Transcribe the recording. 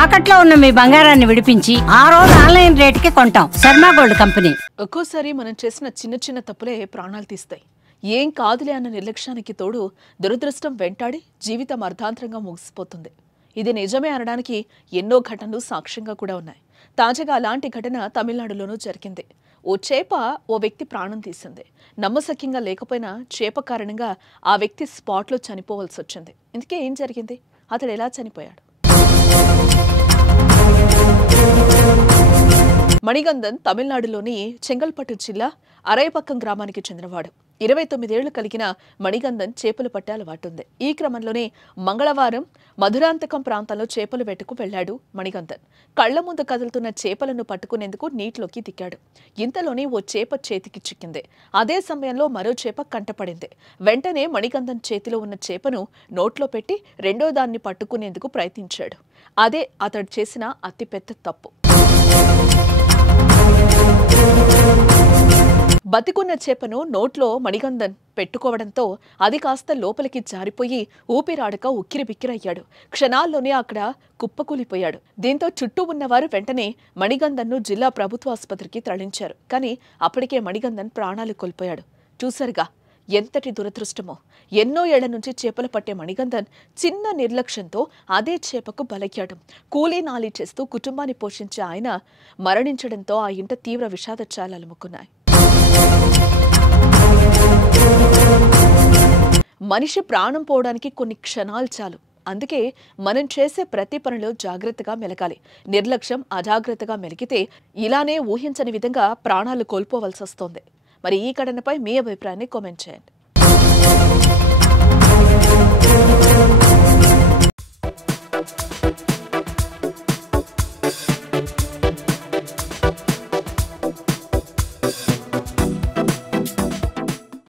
తాకట్లో ఉన్న మీ బంగారాన్ని విడిపించి ఆ రోజు ఆన్లైన్ రేటుకి కొంటాం. Sharma gold company. ఒక్కోసారి మనం చేసిన చిన్న చిన్న తప్పులే ప్రాణాలు తీస్తాయి. ఏం కాదులే అన్న నిర్లక్ష్యానికి తోడు దురదృష్టం వెంటాడి జీవితం అర్ధాంతరంగా ముగిసిపోతుంది. ఇది నిజమే అనడానికి ఎన్నో ఘటనలు సాక్ష్యంగా కూడా ఉన్నాయి. తాజాగా అలాంటి ఘటన తమిళనాడులోనూ జరిగింది. ఓ చేప ఓ వ్యక్తి ప్రాణం తీసింది. నమ్మశక్యంగా లేకపోయినా చేప కారణంగా ఆ వ్యక్తి స్పాట్లో చనిపోవాల్సి వచ్చింది. ఇందుకే ఏం జరిగింది? అతడు ఎలా చనిపోయాడు? మణిగంధన్ తమిళనాడులోని చెంగల్పట్టు జిల్లా అరైపక్కం గ్రామానికి చెందినవాడు. 29 ఏళ్లు కలిగిన మణిగంధన్ చేపలు పట్టే అలవాటుంది. ఈ క్రమంలోనే మంగళవారం మధురాంతకం ప్రాంతంలో చేపలు వేటకు వెళ్లాడు మణిగంధన్. కళ్ల ముందు కదులుతున్న చేపలను పట్టుకునేందుకు నీటిలోకి దిగాడు. ఇంతలోనే ఓ చేప చేతికి చిక్కింది. అదే సమయంలో మరో చేప కంటపడింది. వెంటనే మణిగంధన్ చేతిలో ఉన్న చేపను నోట్లో పెట్టి రెండో దాన్ని పట్టుకునేందుకు ప్రయత్నించాడు. అదే అతడు చేసిన అతిపెద్ద తప్పు. బతికున్న చేపను నోట్లో మణిగంధన్ పెట్టుకోవడంతో అది కాస్త లోపలికి జారిపోయి ఊపిరాడక ఉక్కిరిబిక్కిరయ్యాడు. క్షణాల్లోనే అక్కడ కుప్పకూలిపోయాడు. దీంతో చుట్టూ ఉన్నవారు వెంటనే మణిగంధన్ను జిల్లా ప్రభుత్వ ఆసుపత్రికి తరలించారు. కానీ అప్పటికే మణిగంధన్ ప్రాణాలు కోల్పోయాడు. చూసారుగా ఎంతటి దురదృష్టమో. ఎన్నో ఏళ్ల నుంచి చేపలు పట్టే మణిగంధన్ చిన్న నిర్లక్ష్యంతో అదే చేపకు బలయ్యాడు. కూలీ నాలి చేస్తూ కుటుంబాన్ని పోషించే ఆయన మరణించడంతో ఆ ఇంట తీవ్ర విషాద ఛాయలు అలుముకున్నాయి. మనిషి ప్రాణం పోవడానికి కొన్ని క్షణాలు చాలు. అందుకే మనం చేసే ప్రతి పనిలో జాగ్రత్తగా మెలగాలి. నిర్లక్ష్యం, అజాగ్రత్తగా మెలిగితే ఇలానే ఊహించని విధంగా ప్రాణాలు కోల్పోవలసి వస్తోంది. మరి ఈ ఘటనపై మీ అభిప్రాయాన్ని కామెంట్ చేయండి.